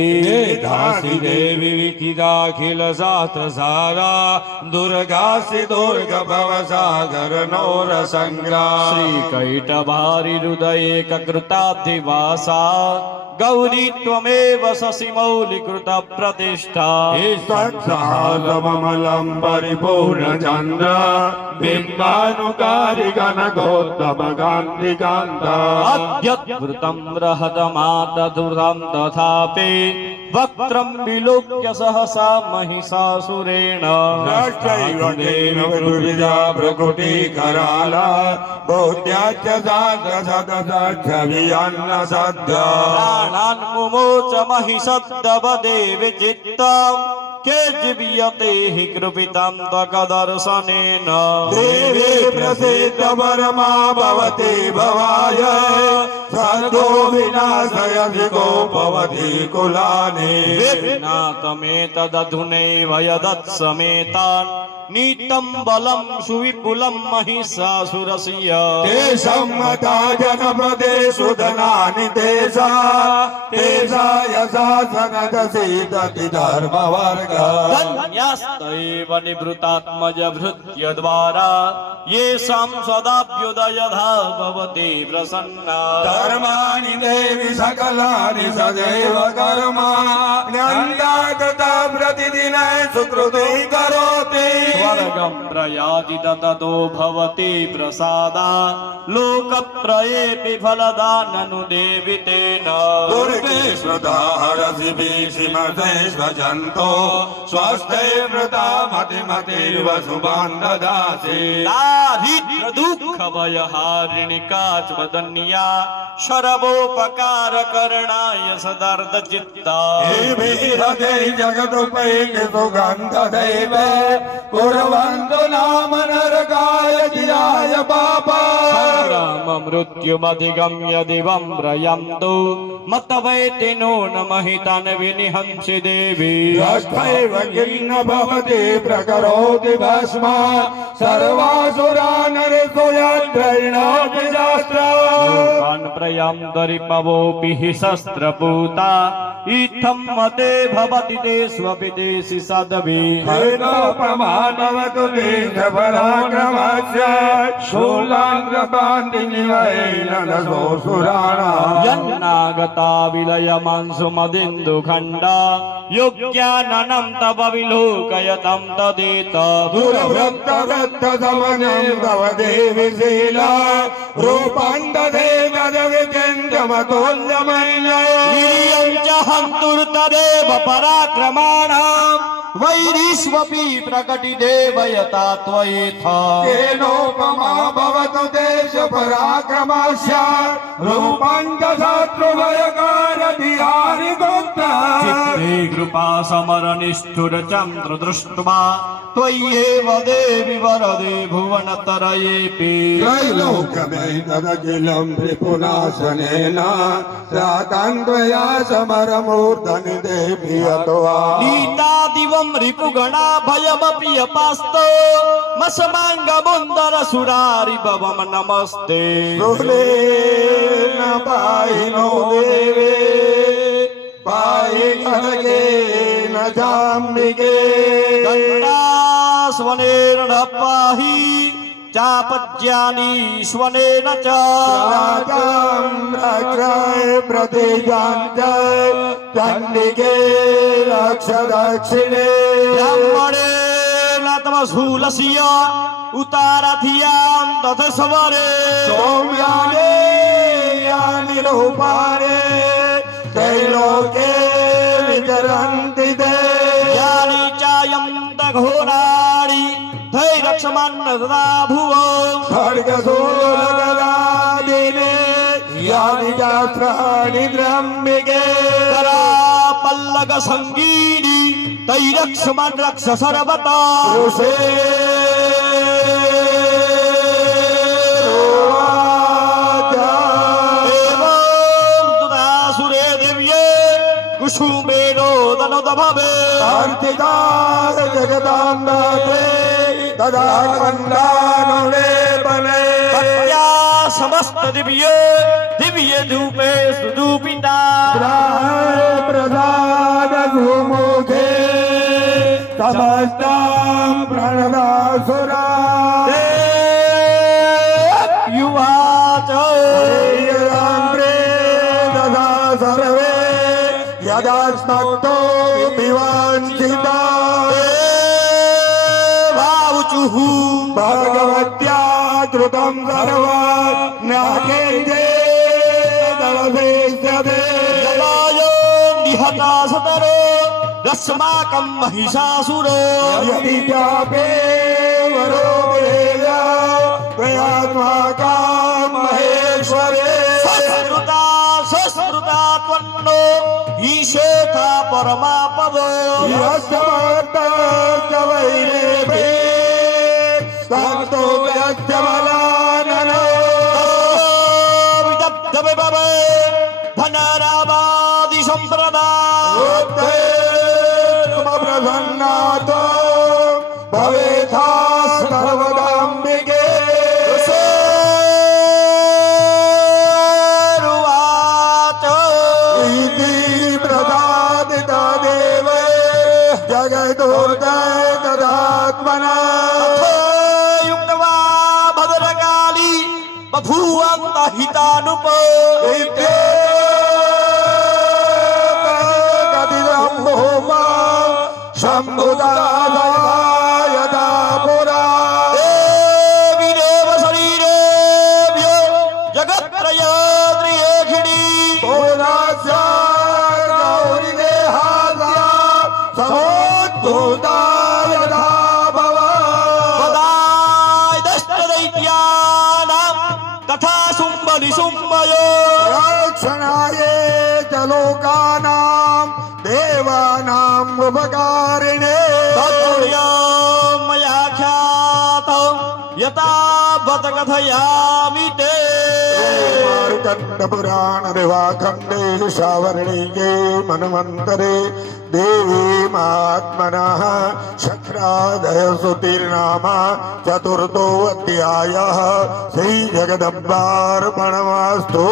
दासी देवी विकिदाखिल शास्त्रसारा दुर्गासि दुर्ग भवसागर नोर संग्राम श्रीकैटभारिहृदये ककृताधिवासा गौरी त्वमेव शशिमौलिकृत प्रतिष्ठा सत्सहसममलं परिपूर्णचन्द्र बिम्बानुकारी गणगोत्तमकान्तिकान्ता अद्यद्भुतं रहतमातधुरं तथापि वक्त्रं विलोक्य सहसा महिषासुरेण राष्ट्रैव तेन विदुर्विजा प्रकृतिकराला बौद्ध्याच्च साधसदसच्छवियन्न सद्या प्राणान् मुमोच महिषद्दवदेव चित्तम् के जीव्यते हि कृपितं त्वकदर्शनेन देवी प्रसीद परमा भवति भवाय सद्यो विनाशयति गोपवति कुलानि विघ्नातमेतदधुनैव यदत्समेतान् नीतं बलं सुविपुलं महिषासुरस्य तेषां मता जनपदेषु धनानि तेषा यशा सनदसीदति धर्मवर्ग धन्यास्तैव निभृतात्मज भृत्यद्वारा येषां सदाभ्युदयधा भवति प्रसन्ना धर्माणि देवि सकलानि सदैव कर्मा न्यन्दागता प्रतिदिन सुकृति करोति स्वर्गं प्रयाति ततो भवति प्रसादा लोकप्रयेऽपि फलदा ननु देवि तेन दुर्गे श्रुता हरसि भीषिमतेष्वजन्तो स्वस्थे वृता मतिमतिर्वसुभान् ददासि दारिद्र्य दुःख भयहारिणि काचवदन्या शरवोपकारकरणाय सदार्थ चित्ता हृदे जगदुपैति सुगन्धदैवे कुर्वन्तु नाम नरकाय जियाय पापा राम मृत्युमधिगम्य दिवं प्रयन्तु मतवैतिनो न महितान् विनिहंसि देवी यष्टैव किन्न भवति प्रकरोति भस्मा सर्वासुरानरसुयद्वैणाति शास्त्र लोकान् प्रयान्तरिपवोऽपि हि शस्त्रपूता इत्थं मते भवति ते स्वपितेषि सदवि प्रमाणवतु पराक्रमस्य शूलाङ्गपान्तिनिवैनसुराणाम् यन्नागता विलयमांसुमदिन्दुखण्डा योग्याननं तव विलोकयतं तदेत दुरवृत्तवृत्तसमनं तव देवि शीला रूपं ददेव वीर्यं च हन्तुर्तदेव पराक्रमाणाम् वैरिष्वपि प्रकटिदेव यथा त्वयेथा केनोपमा भवतु देश पराक्रमस्य रूपं च शत्रुभयकारधियानि गोप्ता चित्ते कृपा समरनिष्ठुरचन्द्र दृष्ट्वा त्वय्येव देवि वरदे भुवनतरयेऽपि त्रैलोक्यमेतदखिलं त्रिपुनाशनेन रातान्त्वया समरमूर्धनि देवि अथवा नीतादिवं रिपुगणा भयमपि अपास्तो मसमाङ्गमुन्दरसुरारि भवम नमस्ते सुलेन पाहिनो देवे पाहि खड्गेन जाम्बिके गण्डास्वनेन न पाहि चापज्यानि स्वनेन च राजां रक्षाय प्रतिजाञ्च चण्डिके रक्ष दक्षिणे ब्राह्मणेन तव शूलस्य उतारथियां तथ स्वरे सौम्यानि यानि रूपाणि त्रैलोके विचरन्ति ते यानि चायं घोराणि धैर्यक्षमान् तदा भुवो खड्गशूलगदादिने यानि शास्त्राणि ब्रह्मिके पल्लग संगीनि तैरक्षमान् रक्ष सर्वता ऋषे सुरे देव्ये कुसुमेनो दनुदभवे अर्थिता जगदाम्बाते तदा कण्डानुलेपने तत्या समस्त दिव्ये दिव्य धूपे सुधूपिता प्रसाद सुमुखे समस्तां प्रणदासुरा युवाच तदा सर्वे यदा स्नग्धो विवाञ्छिता भावुचुः भगवत्या धृतं सर्वा ज्ञाकेन्द्रे दलभेष्यते यदायो निहता सतरो रस्माकं महिषासुरो यदि चापे वरो वेदा त्वयात्माका महेश्वरे सस्मृता त्वन्नो ईशेथा परमापदो यस्तमर्तस्य वैरेभे सन्तो व्यक्तमलाननो विदग्धवे भवे धनरावादि सम्प्रदा प्रसन्नातो भवेथा सर्वदाम्बिके इति प्रसादिता देव जगदुर्गय तदात्मना युक्तवा भद्रकाली बभूवन्त हितानुप शम्भुदायदा पुरा देवीरेव शरीरेभ्यो जगत्त्रयत्रियेखिणी पुरास्या गौरीदेहास्या समुद्भूतायदा भव वदायदष्टदैत्यानां तथा शुम्भनिशुम्भयो रक्षणाय च लोकानां देवानाम् उपकारिणे तत्पुर्यं मया ख्यातं यथावत कथयामि ते मारुतंड पुराण रेवाखंडे शावर्णिके मन्वन्तरे देवी महात्मनः शक्रादय सुतिर्नाम चतुर्थो अध्यायः श्री जगदम्बार्पणमस्तु।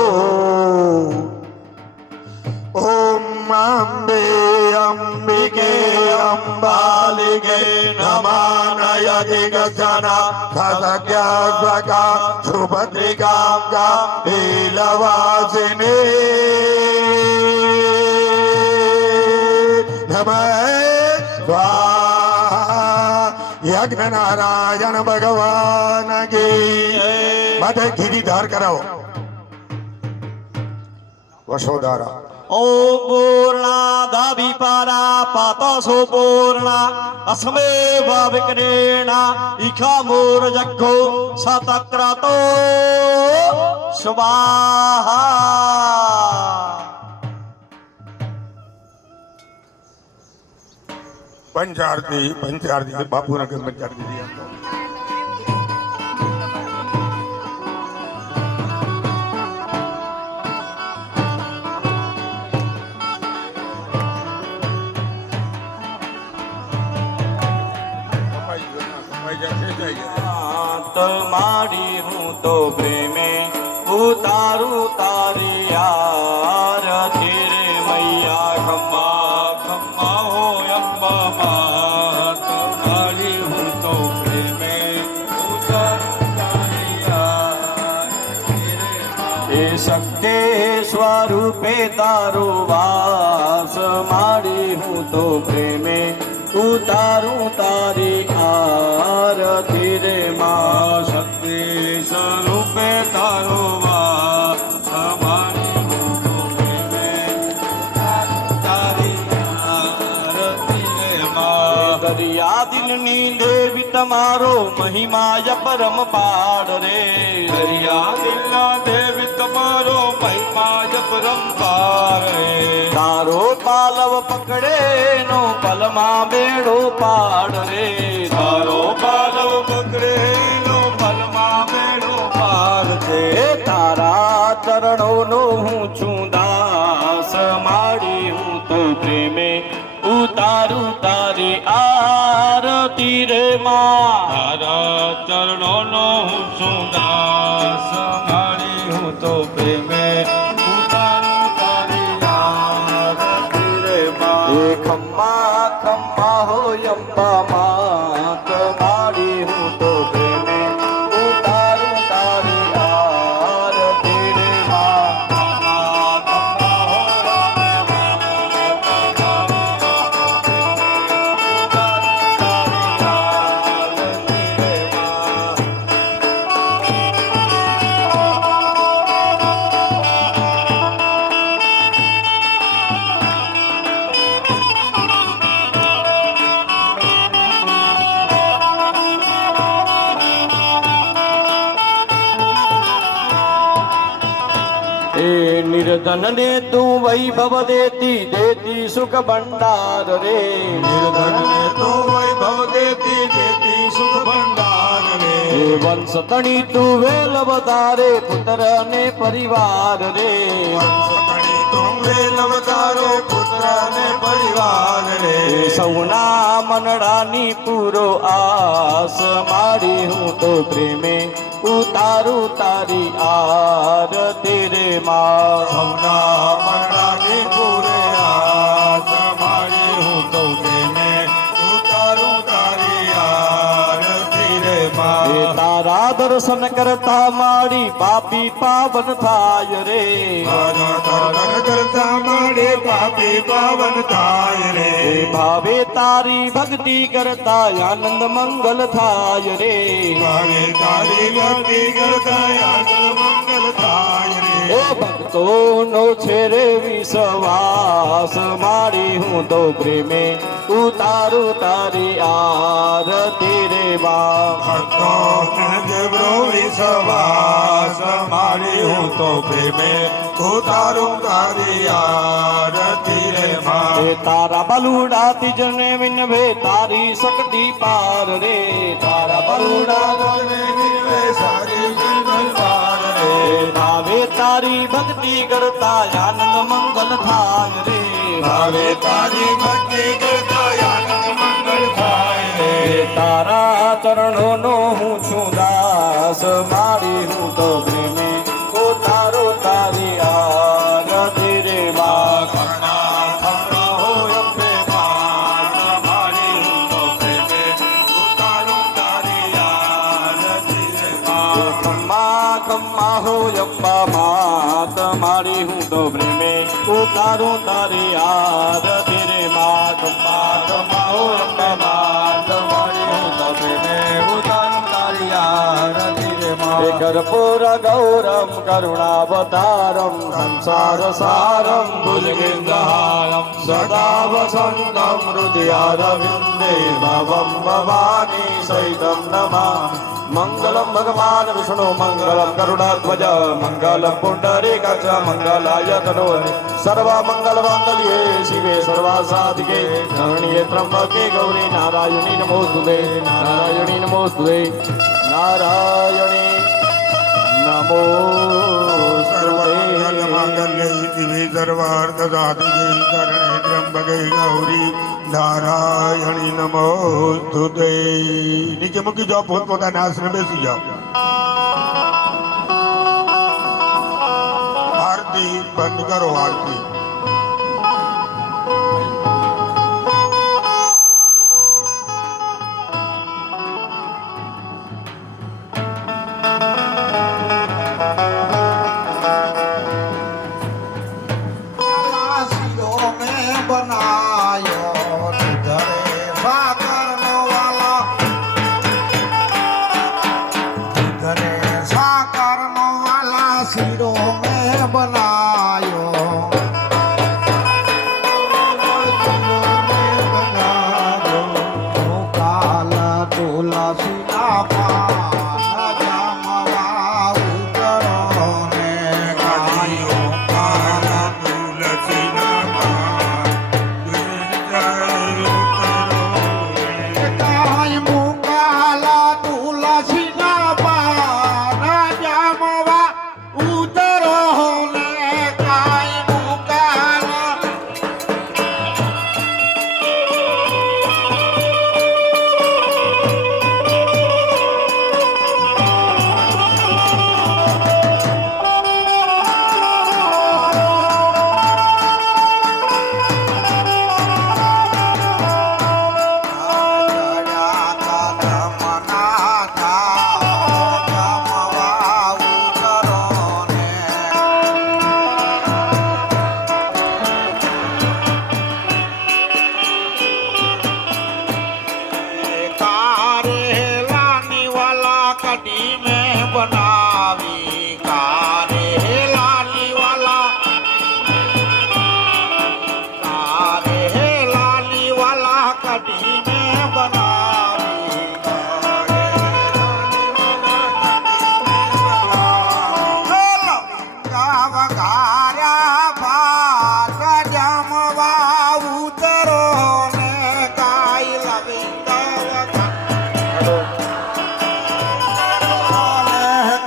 ओम अम्बे अम्बिके अम्बालिके नमानयधिगजना खगज्ञात्मका सुभद्रिकां लीलवासिने नमः स्वाहा। यज्ञ नारायण भगवान की माथे गिरिधार कराओ वशोधारा। ओम पूर्णाधाभिपारा पातसो पूर्णा अस्मेव विक्रेणा इखामूर्जग्गो शतक्रतो स्वाहा। पंचारती बापू ने पंचारती दिया मारी हूँ तो प्रेमे उतारू तारी यार तेरे मैया खम्मा खम्मा हो अम्बा मात मारी हूँ तो प्रेमे उतारू तारी यार तेरे ए शक्ति स्वरूपे तारो वास मारी हूँ तो प्रेमे उतारू तारी आरती रे माँ शक्ति स्वरूपे तारो वास मारी हूँ तो प्रेमे तारी आरती रे माँ। दरिया दिलनी देवी तमारो महिमा परम पाड़ रे दरिया दिलना देवी तमारो महिमा परम पाड़ रे। तारो पालव पकड़े नो पलमा बेड़ो पाड़ रे तारो पालव पकड़े नो पलमा बेड़ो पाड़ रे। तारा चरणों नो हूँ दास मारी हूँ तो प्रेमे उतारू तारी आरती रे माँ। तारा चरणों नो हूँ दास मारी हूँ तो प्रेमे उतारू तारी आरती रे माँ। खम्मा खम्मा हो यम्बा मात मारी हूँ तो प्रेमे उतारू तारी आरती रे माँ। खम्मा खम्मा हो निर्धन ने तू वैभव देती देती सुख भंडार रे निर्धन ने तू वैभव देती देती सुख भंडार रे। वंश तणी तू वेल बतारे पुत्र ने परिवार रे वंश तणी तू वेल बतारे पुत्र ने परिवार रे। सौना मनडानी पूरो आस मारी हूँ तो प्रेमे उतारू तारी आरती रे माँ। सौना मनडानी पूरे आस मारी हूँ तो प्रेमे उतारू तारी आरती रे माँ। तारा दर्शन करता मारी पापी पावन थाय रे तारा दर्शन करता मारी पापी पावन थाय रे। भावे तारी भक्ति करता आनंद मंगल थाय रे भावे तारी भक्ति करता आनंद मंगल थाय रे। भक्तों नो छेरे विश्वास मारी हूँ तो प्रेमे उतारू तारी आरती रे माँ। भक्तों ने विश्वास मारी हूँ तो प्रेमे उतारू तारी आरती रे माँ। तारा बलूड़ा तिजने विन भे तारी शक्ति पार रे तारा बलूड़ा ભક્તિ કરતા આનંદ મંગલ થાય રે ભાવે તારી ભક્તિ કરતા આનંદ મંગળ થાય રે તારા ચરણોનો હું છું દાસ મારી હું તો પ્રેમે ઓ તારો તારી આરતી રે માં કરુણા કરુણા હોય અંબે માત મારી હું તો પ્રેમે ઉતારું તારી આરતી રે માં ખમ્મા ખમ્મા હો અંબા માત મારી હું તો પ્રેમે ઉતારું તારી આરતી રે માં ખમ્મા ખમ્મા હો અંબા માત મારી હું તો પ્રેમે ઉતારું તારી આરતી રે માં કર્પૂર ગૌરમ કરુણાવતારમ સંસાર સારમ ભુજગેન્દ્રહારમ સદા વસંતમ હૃદયારવિંદે ભવમ ભવાની સહિતમ નમામિ મંગલમ ભગવાન વિષ્ણુ મંગલમ કરુણાધ્વજ મંગલમ પુંડરીકાક્ષ મંગલાય તનો સર્વ મંગલ મંગલ્યે શિવે સર્વાસાધિકે શરણ્યે ત્રંબકે ગૌરી નારાયણી નમોસ્તુતે નારાયણી નમોસ્તુતે નારાયણી સર્વમંગલ નમોસ્તુતે માંગલ્ય શિવે સર્વાર્થ સાધિકે શરણે ત્ર્યંબકે ગૌરી નારાયણી નમોસ્તુતે નીચે મૂકી જાઓ પોતપોતાના આસને બેસી જાઓ આરતી બંધ કરો આરતી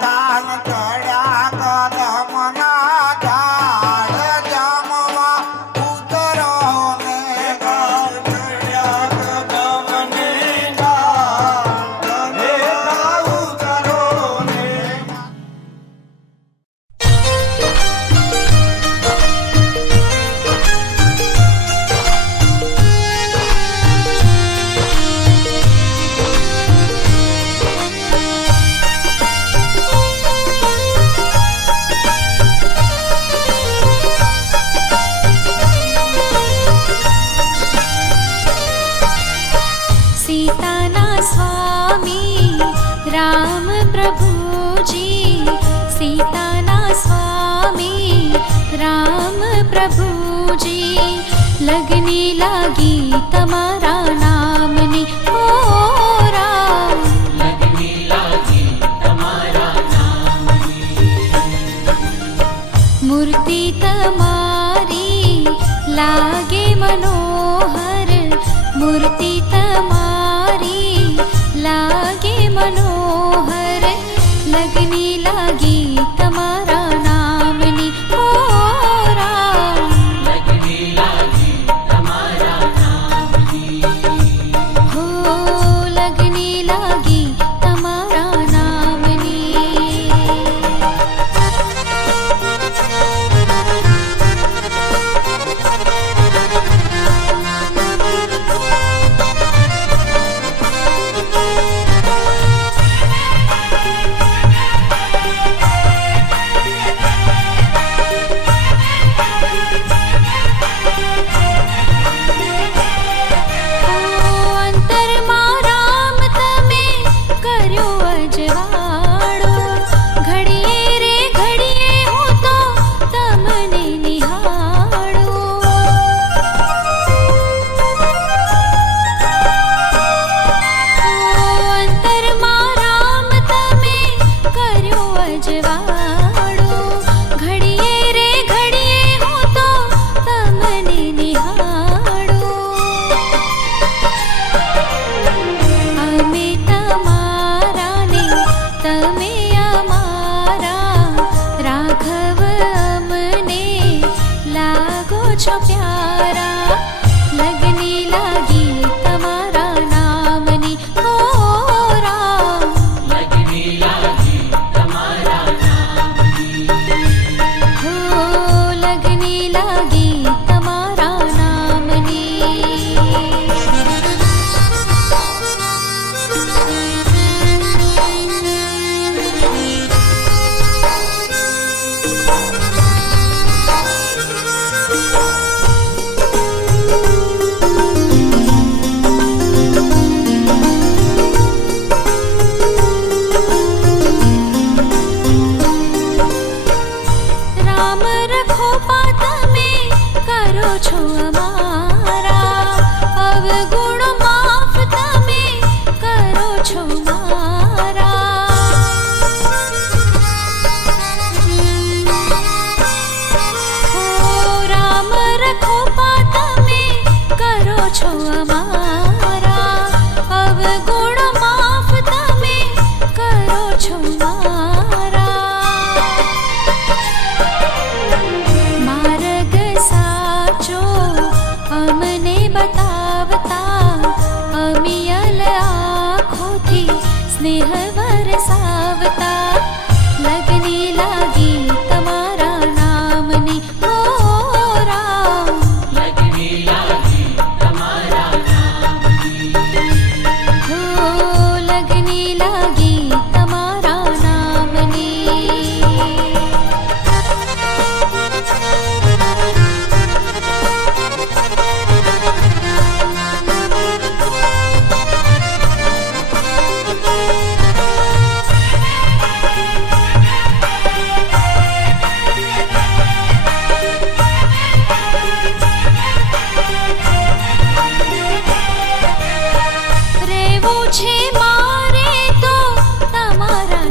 કાન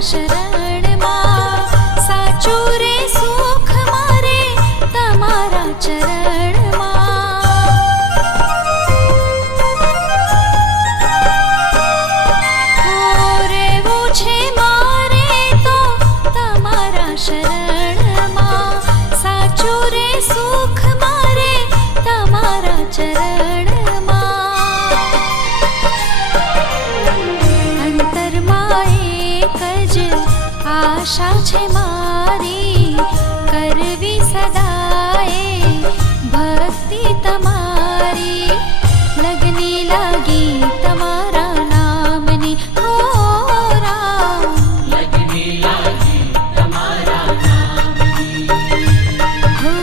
શરણમાં સાચું રે સુખ મારે તમારા ચરણમાં રહેવું છે મારે તો તમારા શરણમાં સાચું રે સુખ મારે તમારા ચરણમાં અંતરમાં એક જ આશા છે મારી કરવી સદાએ ભક્તિ તમારી લગની લાગી તમારા નામની હો રામ લગની લાગી તમારા નામની હો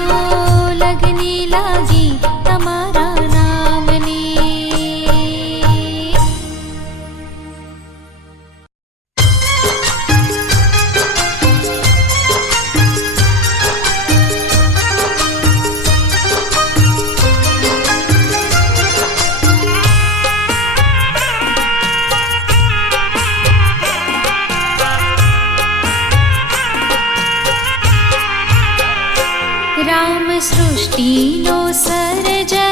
લગની લાગી તમારા નામની રામ સૃષ્ટિનો સર્જન